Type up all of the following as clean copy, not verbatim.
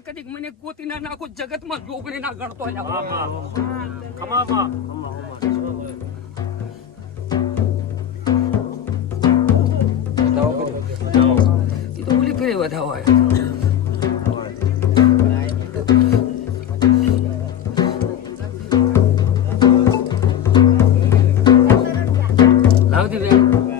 કદાચ કદીક મને ગોતી ના નાખો જગતમાં જોગણી ના ગણતો એ તો ઓલી ફેરે વધાવો લાવતી બેન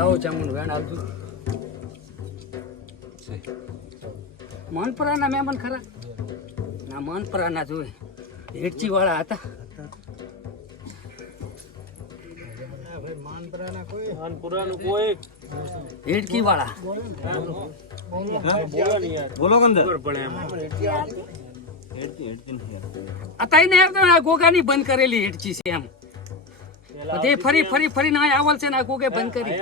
લાવો ચામુંડ વેણ આવજો મોહનપુરાના મહેમાન ખરા ના મોહનપુરાના જોઈ હેડચી વાળા હતા હેડકી વાળા બોલો કંદર અત્યારે ગોગાની બંધ કરેલી હેડચી છે એમ બધે ફરી ફરી ફરી ના આવલ છે ને ગોગે બંધ કરી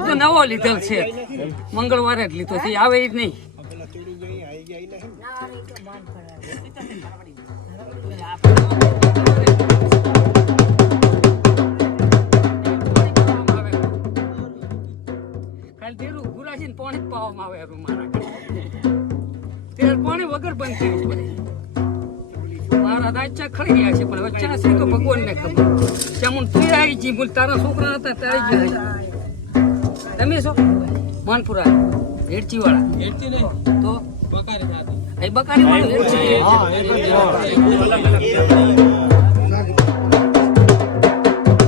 તો નવો લીધેલ છે મંગળવારે જ લીધો છે આવે જ નહીં કાલ તેરું ગુરાજી પાણી જ પાવામાં આવે મારા પાણી વગર બંધ થયું પડે મારા દાચા ખડી ગયા છે પણ વચ્ચે છે તો ભગવાન ને ખબર ચામુંડ તું આવી જી બોલ તારા છોકરા હતા ત્યાં આવી ગયા તમે છો માનપુરા હેડચી વાળા હેડચી નહીં તો બકારી એ બકારી વાળું હેડચી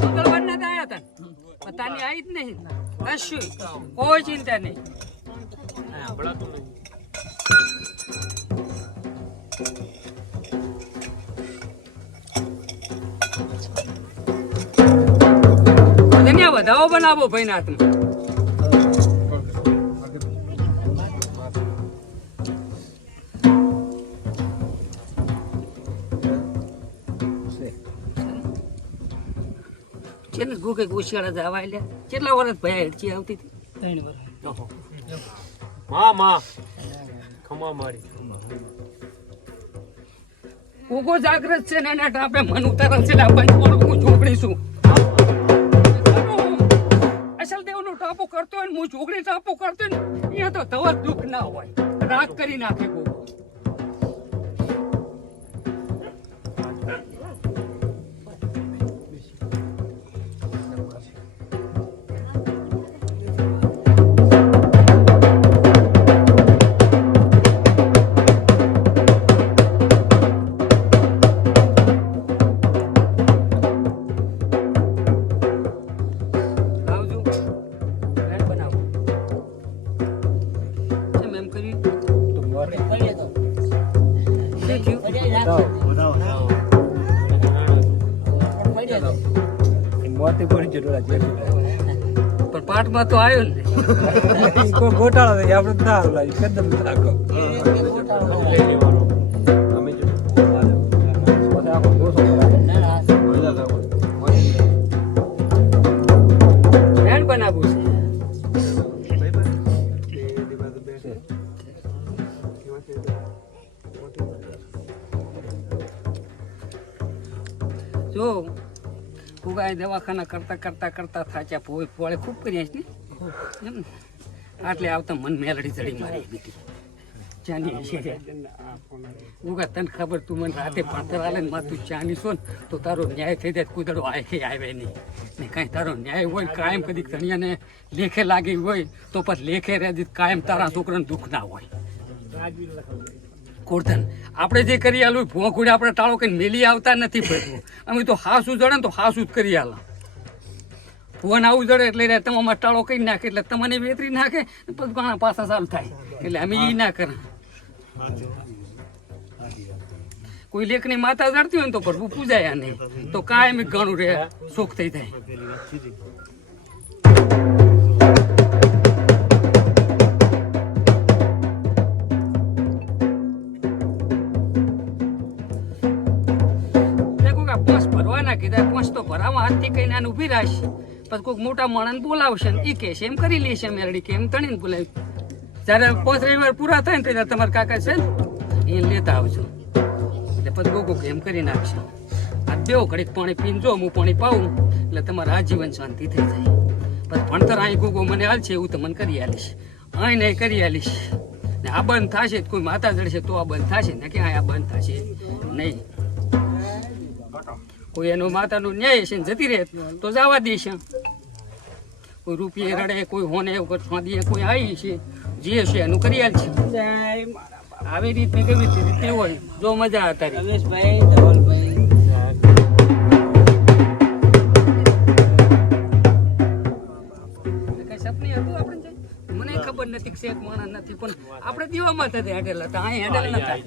મંગળવાર ના ગયા હતા તાની આવી જ નહીં કશું કોઈ ચિંતા નહીં વધાવો બનાવો ભાઈ ના હાથમાં ચેને ગોકે ગોશિયાળા જવા લ્યા કેટલા વર્ષ ભયા હેડચી આવતી હતી 3 વર્ષ માં ખમા મારી ઉગો જાગ્રત છે ને એના ટાપે મન ઉતારલ છે હું ઝોપડી છું અસલ દેવ નું ટાપો કરતો હોય હું ઝોપડી ટાપો કરતો ને અહીંયા તો તવર દુઃખ ના હોય રાગ કરી નાખે ગોગો પણ પાઠમાં તો આવ્યો ને ગોટાળો થાય આપણે ના લાવી કદમ રાખો બનાવવું છે જો ફુગાઈ દવાખાના કરતા કરતા કરતા થાચ્યા પોળે ખૂબ કર્યા છે ને એમ આટલે આવતા મન મેલડી ચડી મારી બીટી ચાની છે ઉગા તને ખબર તું મને રાતે ભણતર આલે ને માં તું ચાની છો ને તો તારો ન્યાય થઈ જાય કુદડો આખે આવે નહીં ને કાંઈ તારો ન્યાય હોય કાયમ કદી ધણિયાને લેખે લાગી હોય તો પછી લેખે રહે કાયમ તારા છોકરાને દુઃખ ના હોય કોર્ધન આપણે જે કરી આલું ભોંકુડે આપણે ટાળો કઈ મેલી આવતા નથી ફરવું અમે તો હાસું જડે ને તો હાસું જ કરી આલા ફોન આવું જડે એટલે તમારા ટાળો કરી નાખે એટલે તમને વેતરી નાખે પછી ઘણા પાછા ચાલુ થાય એટલે અમે એ ના કરે કોઈ લેખની માતા જડતી હોય ને તો પ્રભુ પૂજાયા નહીં તો કાયમ ઘણું રે સુખ થઈ જાય કીધા પહોંચતો ભરાવા હાથથી કહીને આને ઊભી રાખશે પછી કોઈક મોટા માણસને બોલાવશે ને એ કહેશે એમ કરી લેશે મેલડી કે એમ તણીને બોલાવી જ્યારે 5 રવિવાર પૂરા થાય ને ત્યારે તમારા કાકા છે ને એ લેતા આવજો એટલે પછી ગોગો એમ કરી નાખશે આ બેવ ઘડીક પાણી પીને જો હું પાણી પાઉં એટલે તમારા આજીવન શાંતિ થઈ જાય પછી ભણતર અહીં ગોગો મને હાલ છે એવું તો મને કરી આલીશ અહીં નહીં કરી આલીશ ને આ બંધ થશે કોઈ માતા જડશે તો આ બંધ થશે ને કે આ બંધ થશે નહીં કોઈ એનો માતાનો ન્યાય છે ને જતી રહે તો જવા દેશે કોઈ રૂપિયે રડે કોઈ હોને છોડીએ કોઈ આવી છે જે છે એનું કરી આલ છે આવી રીતની કેવી રીતે હોય જો મજા હતા રમેશભાઈ ધવલભાઈ મને ખબર નથી શેખ માણસ નથી પણ આપણે દીવામાં થતી હેડેલ હતા અહીં હેડેલ નતા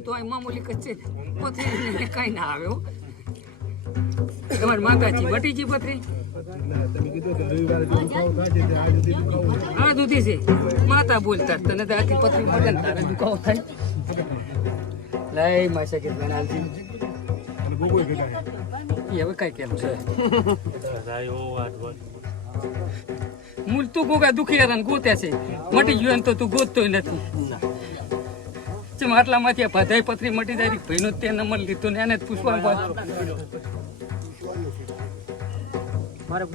તો અહીં મામૂલી કચ્ચે પથરી કઈ ના આવે તમારી માતાજી વટીજી પથરી હા દૂધી છે માતા બોલતા તને તો આખી પથરી મળે ને તારે દુખાવો થાય લઈ માસા કે ગણાલજી હવે કઈ કેમ છે મૂળ તું ગોગા દુખિયારાને ગોતે છે મટી ગયું તો તું ગોતતોય નથી જેમ આટલામાંથી બધાય પથરી મટી જાય ભાઈનો તે નંબર લીધો ને એને જ પૂછવા મારે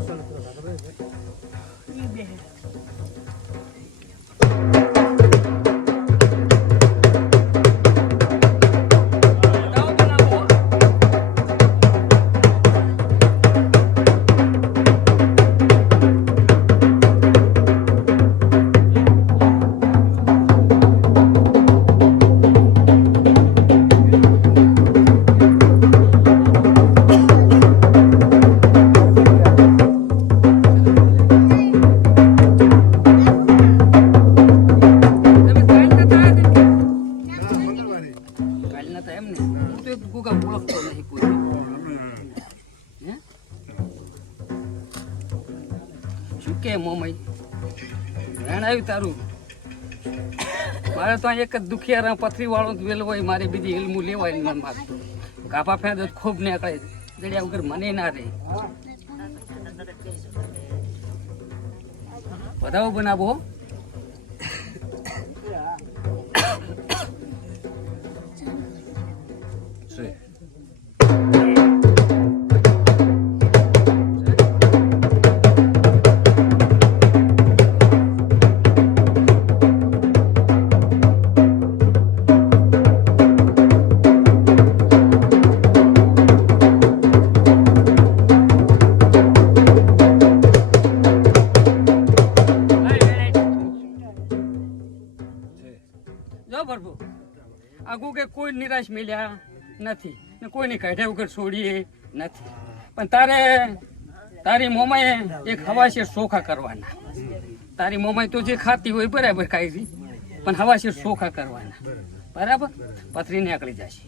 શું કે મોમઈ વેણ આવ્યું તારું મારે તો એક જ દુખિયારા પથરી વાળો વેલ હોય મારે બીજી હિલમું લેવાય ને મારતું કાપા ફેંદ ખૂબ નીકળે જડ્યા વગર મને ના રહે બધાઓ બનાવો પ્રભુ આગુ કે કોઈ નિરાશ મળ્યા નથી ને કોઈની કાઢ્યા વગર છોડીએ નથી પણ તારી મોમાએ એક હવાશેર ચોખા કરવાના તારી મોમાએ તો જે ખાતી હોય બરાબર ખાઈ છે પણ હવાશેર ચોખા કરવાના બરાબર પથરી નીકળી જશે